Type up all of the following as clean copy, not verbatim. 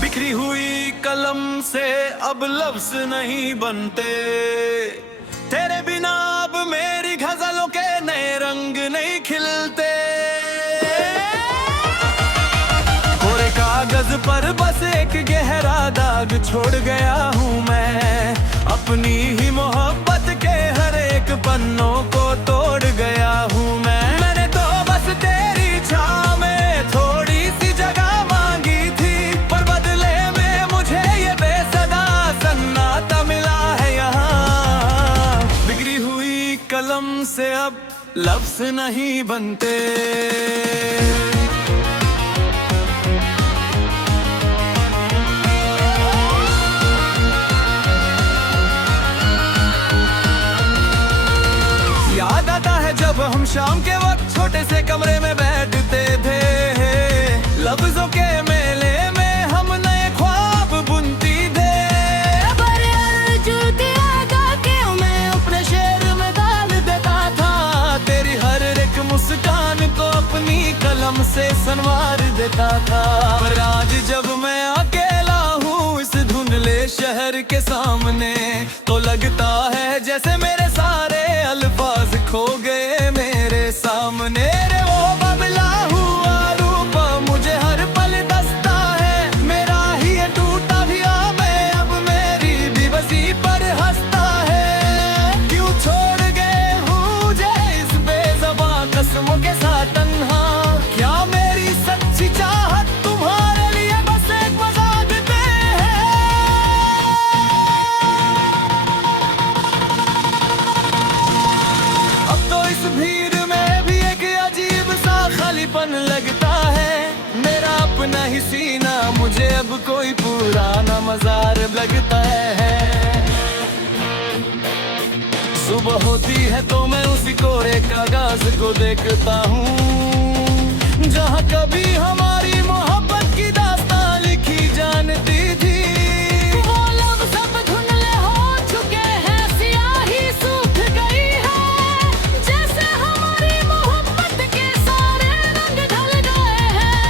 बिखरी हुई कलम से अब लफ्ज नहीं बनते, तेरे बिना अब मेरी गजलों के नए रंग नहीं खिलते। कोरे कागज पर बस एक गहरा दाग छोड़ गया हूँ मैं, अपनी ही मोहब्बत के हर एक पन्नों को तोड़ गया हूँ मैं। मैंने तो बस तेरी छाँव में थोड़ी सी जगह मांगी थी, पर बदले में मुझे ये बेसदा सन्नाटा मिला है यहाँ। बिगड़ी हुई कलम से अब लफ्ज नहीं बनते। याद आता है जब हम शाम के वक्त छोटे से कमरे में बैठते थे, लफ्जों के मेले में हम नए ख्वाब बुनती थे। मैं अपने शेर में डाल देता था, तेरी हर एक मुस्कान को अपनी कलम से संवार देता था। पर आज जब मैं अकेला हूँ इस धुंधले शहर के सामने, तो लगता है जैसे मेरे सारे अल्फाज खो गए मेरे सामने। रे वो बबला हुआ रूप मुझे हर पल दस्ता है, मेरा ही ये टूटा हुआ मैं अब मेरी भी बसी पर हंसता है। क्यों छोड़ गए हूँ मुझे इस बेज़बां कसमों के साथ तन्हा, क्या मेरी सच्ची चाहत तुम्हारे लिए बस एक मजाक दे है। अब तो इस भीड़ में भी एक अजीब सा खालीपन लगता है, मेरा अपना ही सीना मुझे अब कोई पुराना मजार लगता है। सुबह होती है तो मैं उसी कोरे कागज को देखता हूँ, जहाँ कभी हमारी मोहब्बत की दास्तां लिखी जानती थी। वो लफ्ज़ सब धुंधले हो चुके हैं, स्याही सूख गई है, जैसे हमारी मोहब्बत के सारे रंग ढल गए हैं।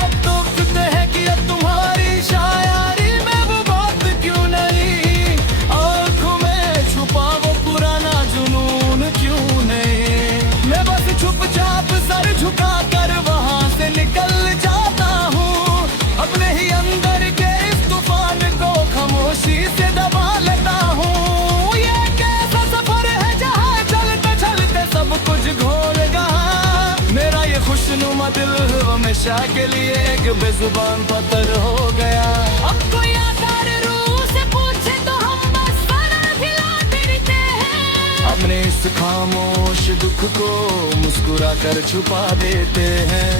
अब तो कहते हैं कि अब तुम्हारी शायरी में वो बात क्यों नहीं, आँखों में छुपा वो पुराना जुनून क्यों नहीं। मैं बस चुपचाप सर झुका कर वहाँ से निकल जाता हूँ, अपने ही अंदर के इस तूफान को खामोशी से दबा लेता हूँ। ये कैसा सफर है जहाँ चलते चलते सब कुछ घोल गया, मेरा ये खुशनुमा दिल हमेशा के लिए एक बेजुबान पत्थर हो गया। अब कोई आकर रूह से पूछे तो हम बस सर हिलाते रहते हैं, अपने इस खामोश दुख को मुस्कुरा कर छुपा देते हैं।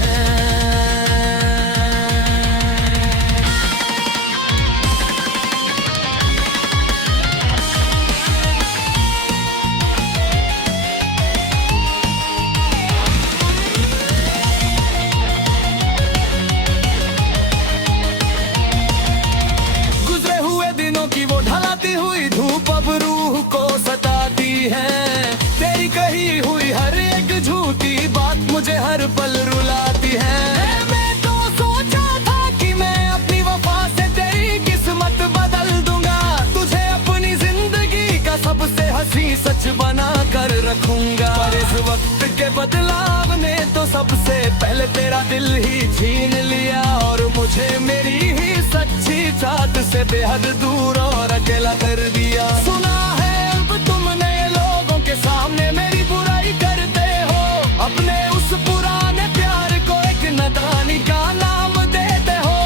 गुजरे हुए दिनों की वो ढलाती हुई धूप अब रूह को सताती है, तेरी कही हुई हर एक झूठी बात मुझे हर पल रुलाती है। मैं तो सोचा था कि मैं अपनी वफा से तेरी किस्मत बदल दूंगा, तुझे अपनी जिंदगी का सबसे हंसी सच बना कर रखूंगा। पर इस वक्त के बदलाव ने तो सबसे पहले तेरा दिल ही छीन लिया, और मुझे मेरी ही सच्ची चाहत से बेहद दूर और अकेला कर दिया। सुना है अब तुम नए लोगों के सामने मेरी बुराई करते हो, अपने उस पुराने प्यार को एक नादानी का नाम देते हो।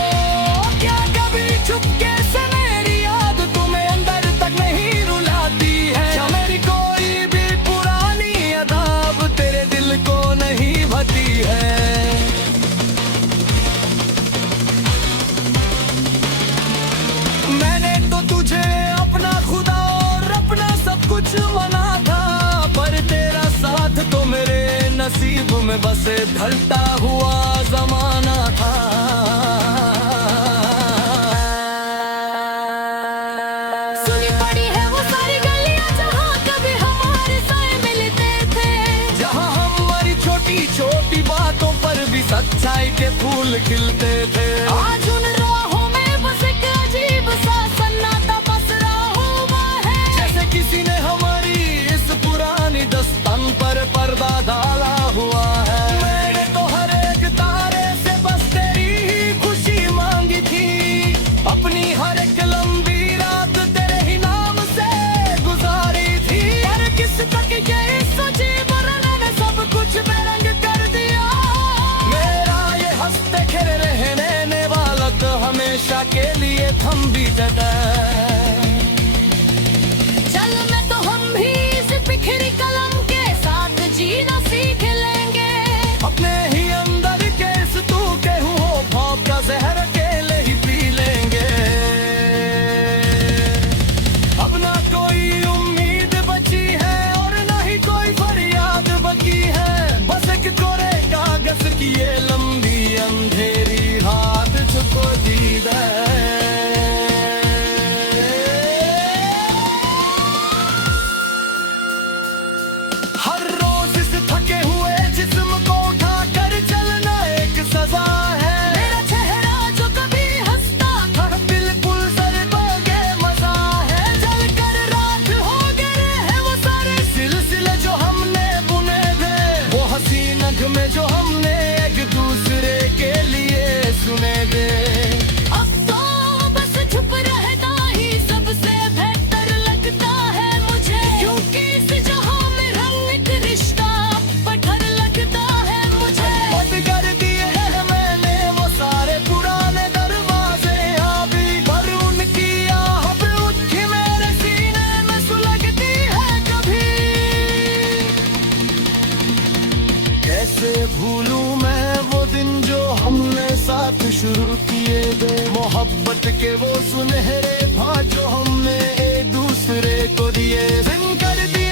क्या कभी चुपके से मेरी याद तुम्हें अंदर तक नहीं रुलाती है, क्या मेरी कोई भी पुरानी अदाब तेरे दिल को नहीं भती है। मैंने तो तुझे अपना खुदा और अपना में बसे ढलता हुआ जमाना था। सुनी पड़ी है वो सारी गलियां जहाँ कभी हमारे साए मिलते थे, जहाँ हमारी छोटी छोटी बातों पर भी सच्चाई के फूल खिलते थे। आज उन राहों में बस एक अजीब सा सन्नाटा पसरा हुआ है। जैसे किसी ने हमारी इस पुरानी दस्तान पर पर्दा डाला हुआ है। मैंने तो हर एक तारे से बस तेरी ही खुशी मांगी थी, अपनी हर एक लंबी रात तेरे ही नाम से गुजारी थी। पर किस तक ये सोची वरना ने सब कुछ बेरंग कर दिया। मेरा ये हंसते खेले रहने वाला तो हमेशा के लिए थम भी जाता। चल मैं तो हम भी इस बिखरी कलम के साथ जीना सीख लेंगे। अपने ही अंदर के इस तू के हो भाव का जहर अकेले ही पी लेंगे। अब ना कोई उम्मीद बची है और ना ही कोई फरियाद बची है। बस एक कोरे कागज की ये लंबी अंधेरी हाथ छुपो दीद है। हर रोज इस थके हुए जिस्म को उठा कर चलना एक सजा है। मेरा चेहरा जो कभी हंसता था बिल्कुल सरबोगे मजा है। जल कर रात हो गए हैं वो सारे सिलसिले जो हमने बुने थे, वो हंसी नगमे जो हमने एक दूसरे के लिए सुने थे। अब तो बस चुप रहना ही सबसे बेहतर लगता है मुझे, क्योंकि इस जहां में रंग एक रिश्ता पत्थर लगता है मुझे। बंद कर दिए हैं मैंने वो सारे पुराने दरवाजे अभी, पर उनकी आह भी उठी मेरे सीने में सुलगती है कभी। कैसे भूलूं मैं वो दिन जो हमने साथ शुरू किए थे, मोहब्बत के वो सुनहरे भाव जो हमने एक दूसरे को दिए। दिन कर दिए